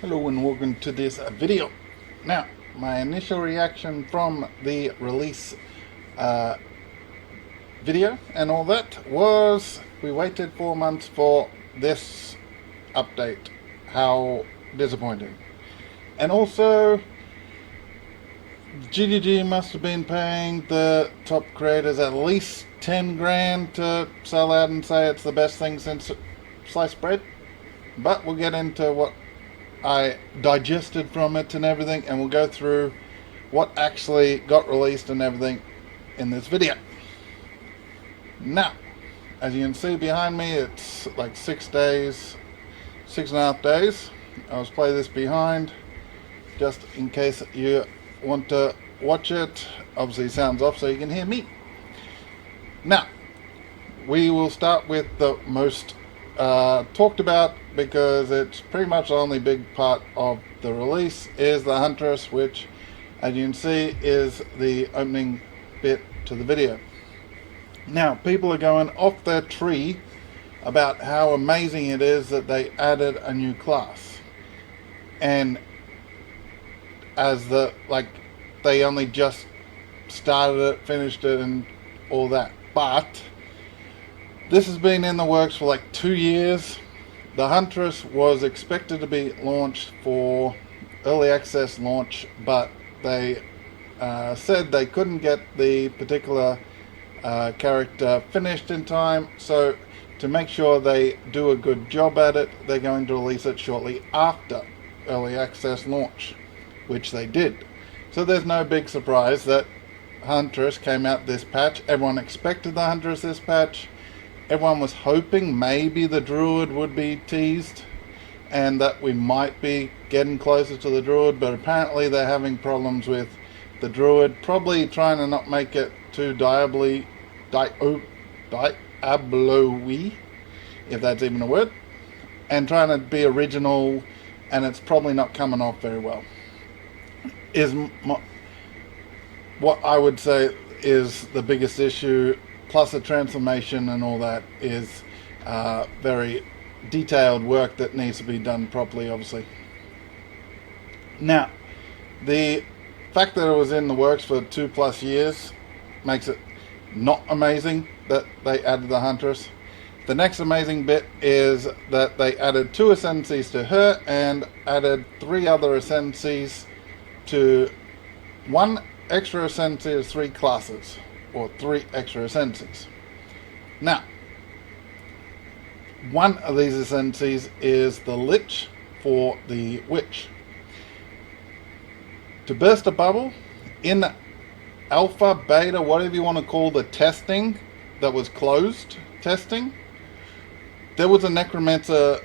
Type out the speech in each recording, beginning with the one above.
Hello and welcome to this video. Now, my initial reaction from the release uh, video and all that was we waited 4 months for this update. How disappointing. And also, GDG must have been paying the top creators at least 10 grand to sell out and say it's the best thing since sliced bread. But we'll get into what I digested from it and everything, and we'll go through what actually got released and everything in this video. Now, as you can see behind me, it's like 6.5 days. I'll just play this behind, just in case you want to watch it. Obviously, sounds off so you can hear me. Now, we will start with the most talked about, because it's pretty much the only big part of the release, is the huntress, which as you can see is the opening bit to the video. Now people are going off their tree about how amazing it is that they added a new class, and as they only just started it, finished it and all that, but this has been in the works for like 2 years. The huntress was expected to be launched for early access launch, but they said they couldn't get the particular character finished in time. So to make sure they do a good job at it, they're going to release it shortly after early access launch, which they did. So there's no big surprise that huntress came out this patch. Everyone expected the huntress this patch. Everyone was hoping maybe the druid would be teased and that we might be getting closer to the druid, but apparently they're having problems with the druid, probably trying to not make it too diablo-y, if that's even a word, and trying to be original, and it's probably not coming off very well, is what I would say is the biggest issue. Plus the transformation and all that is very detailed work that needs to be done properly, obviously. Now, the fact that it was in the works for 2+ years makes it not amazing that they added the huntress. The next amazing bit is that they added 2 ascendancies to her and added 3 other ascendancies to 1 extra ascendancy to 3 classes, or 3 extra ascendancies. Now, one of these ascendancies is the lich for the witch. To burst a bubble, in alpha, beta, whatever you want to call the testing that was closed testing, there was a necromancer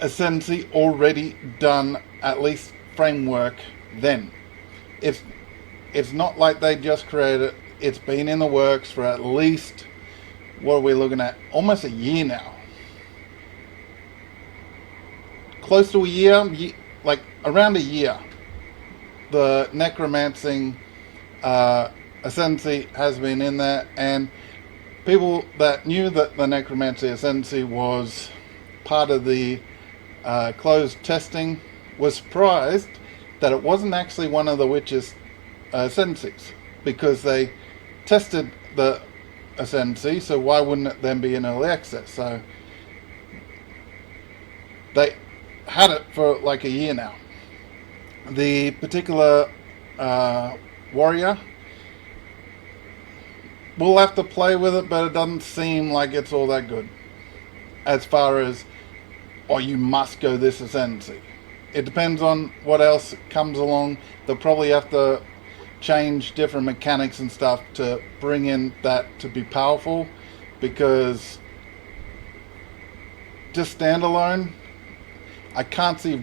ascendancy already done, at least framework then. It's not like they just created it. It's been in the works for at least, what are we looking at, almost a year now. Close to a year, like around a year. The necromancing ascendancy has been in there, and people that knew that the necromancy ascendancy was part of the closed testing was surprised that it wasn't actually one of the witches' ascendancies, because they tested the ascendancy, so why wouldn't it then be in early access? So they had it for like a year now. The particular warrior, we'll have to play with it, but it doesn't seem like it's all that good as far as, oh, you must go this ascendancy. It depends on what else comes along. They'll probably have to change different mechanics and stuff to bring in that to be powerful, because just standalone, I can't see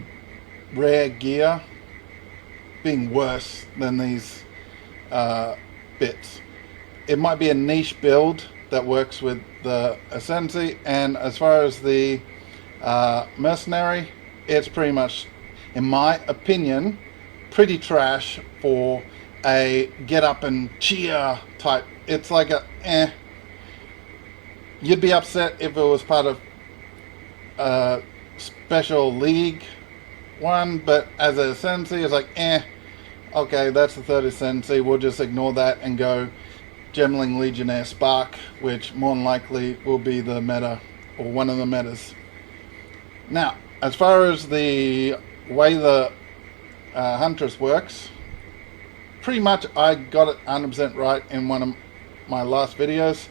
rare gear being worse than these bits. It might be a niche build that works with the ascendancy, and as far as the mercenary, it's pretty much, in my opinion, pretty trash for a get up and cheer type. It's like a You'd be upset if it was part of special league one, but as an ascendancy, it's like, okay, that's the third ascendancy. We'll just ignore that and go Gemling Legionnaire Spark, which more than likely will be the meta, or one of the metas. Now, as far as the way the huntress works, pretty much I got it 100% right in one of my last videos.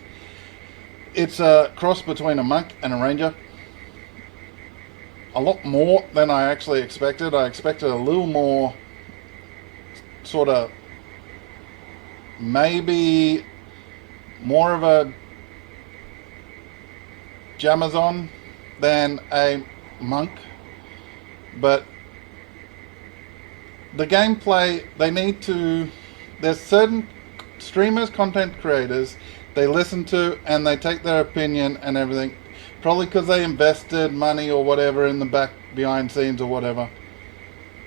It's a cross between a monk and a ranger. A lot more than I actually expected. I expected a little more sort of, maybe more of a Jamazon than a monk, but the gameplay, there's certain streamers, content creators, they listen to and they take their opinion and everything, probably because they invested money or whatever in the behind scenes or whatever,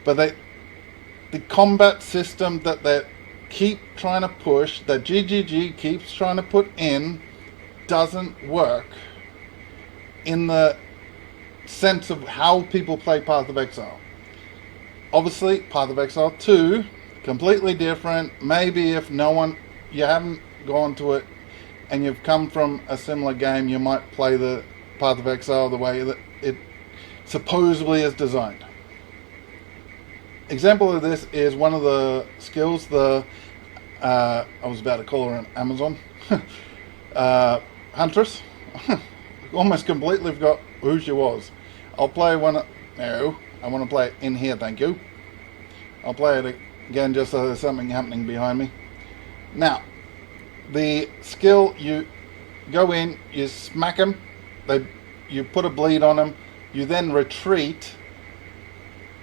but the combat system that they keep trying to push, that GGG keeps trying to put in, doesn't work in the sense of how people play Path of Exile. Obviously, Path of Exile 2, completely different. Maybe if you haven't gone to it and you've come from a similar game, you might play the Path of Exile the way that it supposedly is designed. Example of this is one of the skills, I was about to call her an Amazon, huntress. Almost completely forgot who she was. I'll play one. No, I want to play it in here, thank you. I'll play it again just so there's something happening behind me. Now, the skill, you go in, you smack them, you put a bleed on them, you then retreat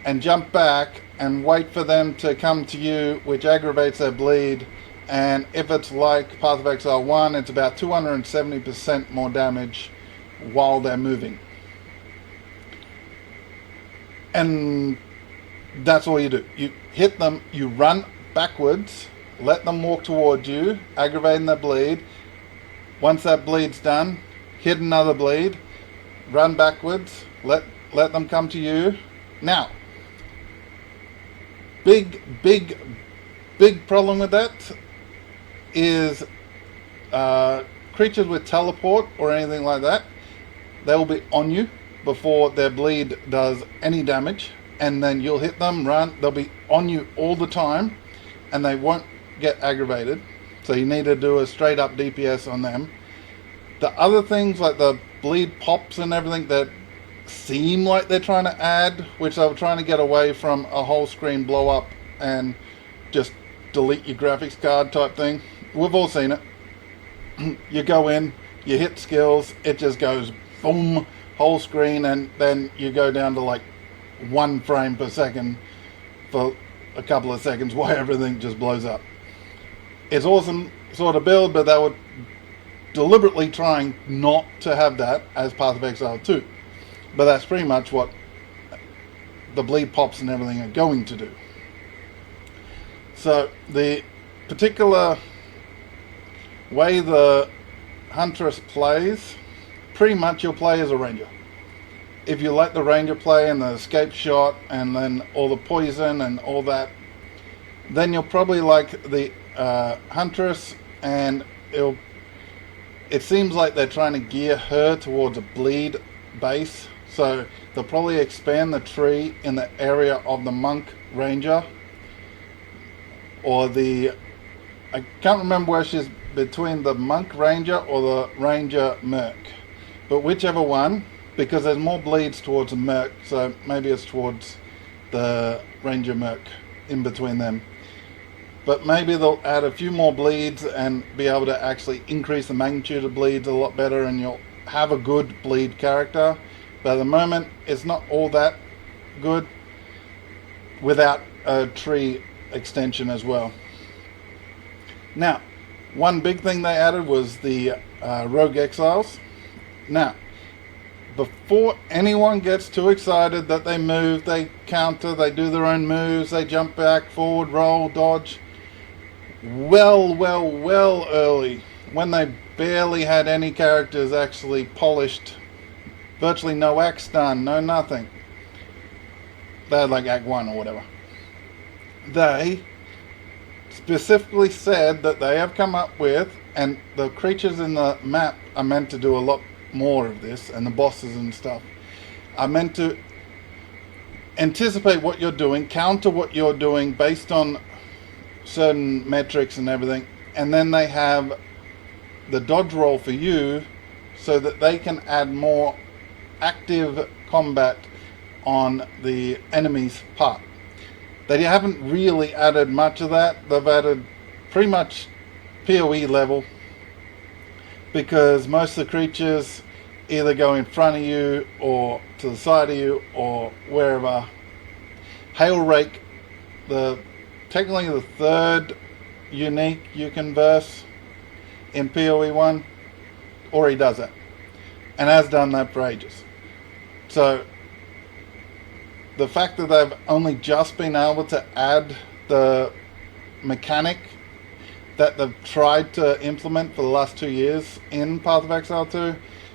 and jump back and wait for them to come to you, which aggravates their bleed. And if it's like Path of Exile 1, it's about 270% more damage while they're moving. And that's all you do. You hit them, you run backwards, let them walk towards you, aggravating their bleed. Once that bleed's done, hit another bleed, run backwards, let them come to you. Now, big problem with that is creatures with teleport or anything like that, they will be on you before their bleed does any damage, and then you'll hit them, run, they'll be on you all the time and they won't get aggravated, so you need to do a straight up DPS on them. The other things like the bleed pops and everything that seem like they're trying to add, which they were trying to get away from a whole screen blow up and just delete your graphics card type thing, we've all seen it. You go in, you hit skills, it just goes boom, whole screen, and then you go down to like 1 frame per second for a couple of seconds while everything just blows up. It's awesome sort of build, but they were deliberately trying not to have that as Path of Exile 2. But that's pretty much what the bleed pops and everything are going to do. So the particular way the huntress plays, pretty much you'll play as a ranger. If you let the ranger play and the escape shot and then all the poison and all that, then you'll probably like the huntress, and it seems like they're trying to gear her towards a bleed base, so they'll probably expand the tree in the area of the monk ranger, or I can't remember where she's between the monk ranger or the ranger merc, but whichever one, because there's more bleeds towards the merc, so maybe it's towards the ranger merc in between them. But maybe they'll add a few more bleeds and be able to actually increase the magnitude of bleeds a lot better, and you'll have a good bleed character. But at the moment, it's not all that good without a tree extension as well. Now, one big thing they added was the rogue exiles. Now, before anyone gets too excited that they move, they counter, they do their own moves, they jump back, forward, roll, dodge, well early, when they barely had any characters actually polished virtually no X done, no nothing. They had like Act 1 or whatever. They specifically said that they have come up with, and the creatures in the map are meant to do a lot more of this, and the bosses and stuff are meant to anticipate what you're doing, counter what you're doing based on certain metrics and everything, and then they have the dodge roll for you so that they can add more active combat on the enemy's part. They haven't really added much of that. They've added pretty much PoE level, because most of the creatures either go in front of you or to the side of you or wherever. Hail Rake, technically the third unique you can verse in PoE 1, already does that, and has done that for ages. So the fact that they've only just been able to add the mechanic that they've tried to implement for the last 2 years in Path of Exile 2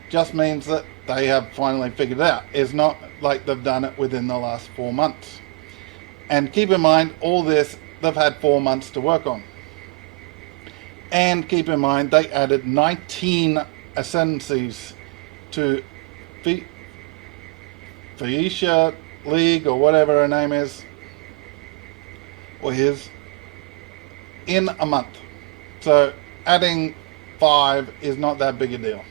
just means that they have finally figured it out. It's not like they've done it within the last 4 months. And keep in mind, all this they've had 4 months to work on. And keep in mind, they added 19 ascendancies to Phaeacia League, or whatever her name is, or his, in a month. So adding 5 is not that big a deal.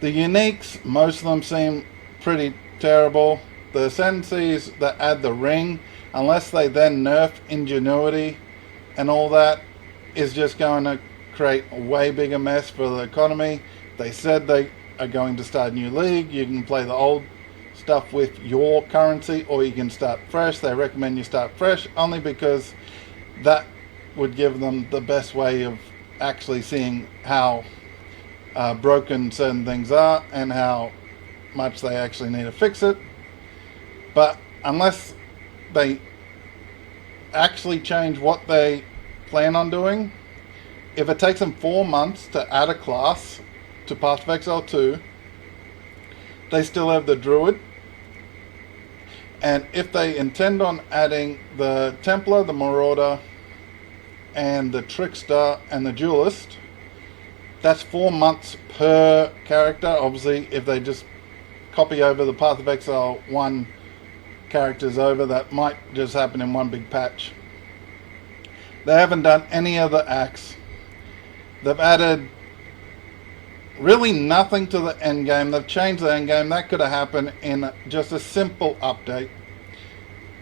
The uniques, most of them seem pretty terrible. The ascendancies that add the ring, unless they then nerf ingenuity and all that, is just going to create a way bigger mess for the economy. They said they are going to start a new league. You can play the old stuff with your currency, or you can start fresh. They recommend you start fresh only because that would give them the best way of actually seeing how broken certain things are and how much they actually need to fix it. But unless they actually change what they plan on doing, if it takes them 4 months to add a class to Path of Exile 2, they still have the Druid. And if they intend on adding the Templar, the Marauder, and the Trickster, and the Duelist, that's 4 months per character. Obviously, if they just copy over the Path of Exile 1 characters over, that might just happen in one big patch. They haven't done any of the acts. They've added really nothing to the end game. They've changed the end game. That could have happened in just a simple update,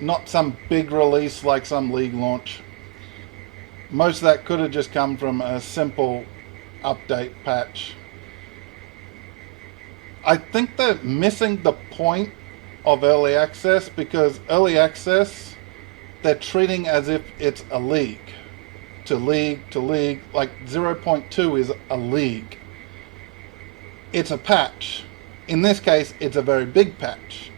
not some big release like some league launch. Most of that could have just come from a simple update patch. I think they're missing the point of early access, because early access they're treating as if it's a league to league to league. Like 0.2 is a league. It's a patch. In this case, it's a very big patch.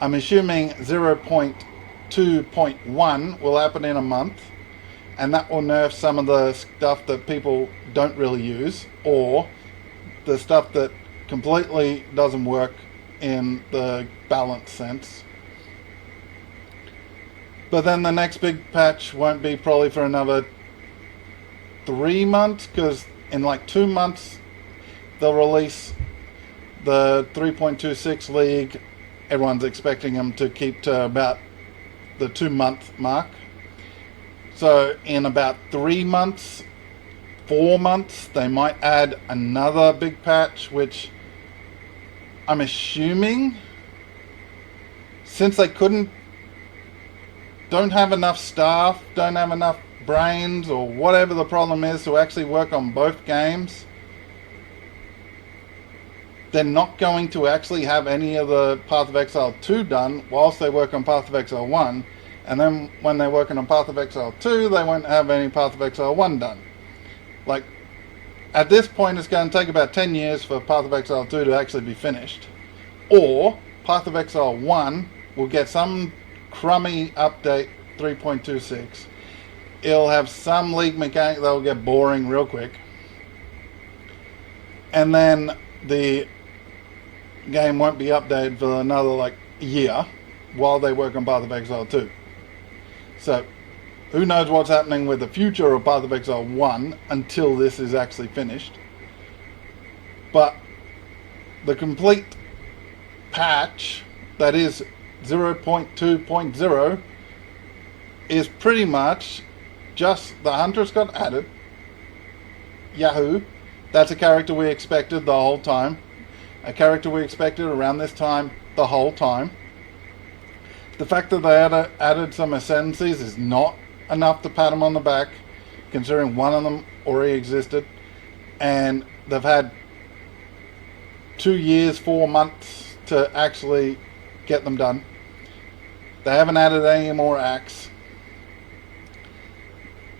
I'm assuming 0.2.1 will happen in a month, and that will nerf some of the stuff that people don't really use, or the stuff that completely doesn't work in the balance sense. But then the next big patch won't be probably for another 3 months, because in like 2 months they'll release the 3.26 league. Everyone's expecting them to keep to about the 2 month mark. So in about 3 months, 4 months, they might add another big patch, which I'm assuming, since they don't have enough staff, don't have enough brains, or whatever the problem is, to actually work on both games, they're not going to actually have any of the Path of Exile 2 done whilst they work on Path of Exile 1. And then when they're working on Path of Exile 2, they won't have any Path of Exile 1 done. Like, at this point, it's going to take about 10 years for Path of Exile 2 to actually be finished. Or Path of Exile 1 will get some crummy update, 3.26. It'll have some league mechanic that will get boring real quick. And then the game won't be updated for another like year while they work on Path of Exile 2. So who knows what's happening with the future of Path of Exile 1 until this is actually finished. But the complete patch that is 0.2.0 is pretty much just the huntress got added. Yahoo! That's a character we expected the whole time. A character we expected around this time the whole time. The fact that they added some ascendancies is not enough to pat them on the back, considering one of them already existed, and they've had 2 years, 4 months to actually get them done. They haven't added any more acts.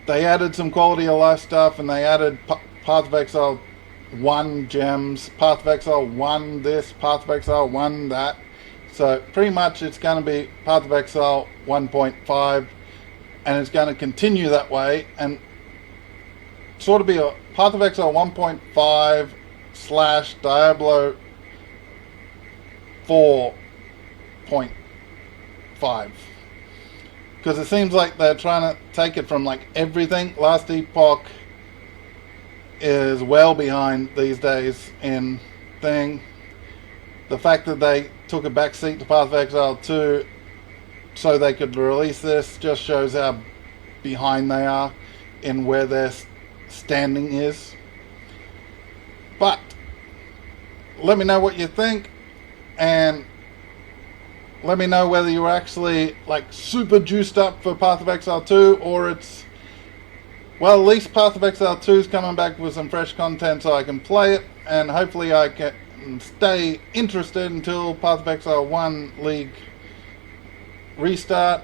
They added some quality of life stuff, and they added Path of Exile 1 gems, Path of Exile 1 this, Path of Exile 1 that. So pretty much it's going to be Path of Exile 1.5, and it's going to continue that way and sort of be a Path of Exile 1.5 / Diablo 4.5. Because it seems like they're trying to take it from like everything. Last Epoch is well behind these days in thing. The fact that they took a backseat to Path of Exile 2 so they could release this just shows how behind they are in where their standing is. But let me know what you think, and let me know whether you're actually like super juiced up for Path of Exile 2, or it's, well, at least Path of Exile 2 is coming back with some fresh content so I can play it, and hopefully I can stay interested until Path of Exile 1 League restart.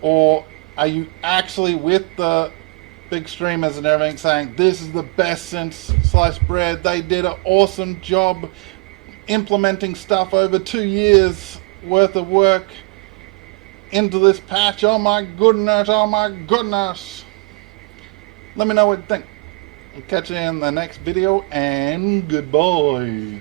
Or are you actually with the big streamers and everything saying this is the best since sliced bread, they did an awesome job implementing stuff over 2 years worth of work into this patch, oh my goodness, oh my goodness. Let me know what you think. I'll catch you in the next video, and goodbye.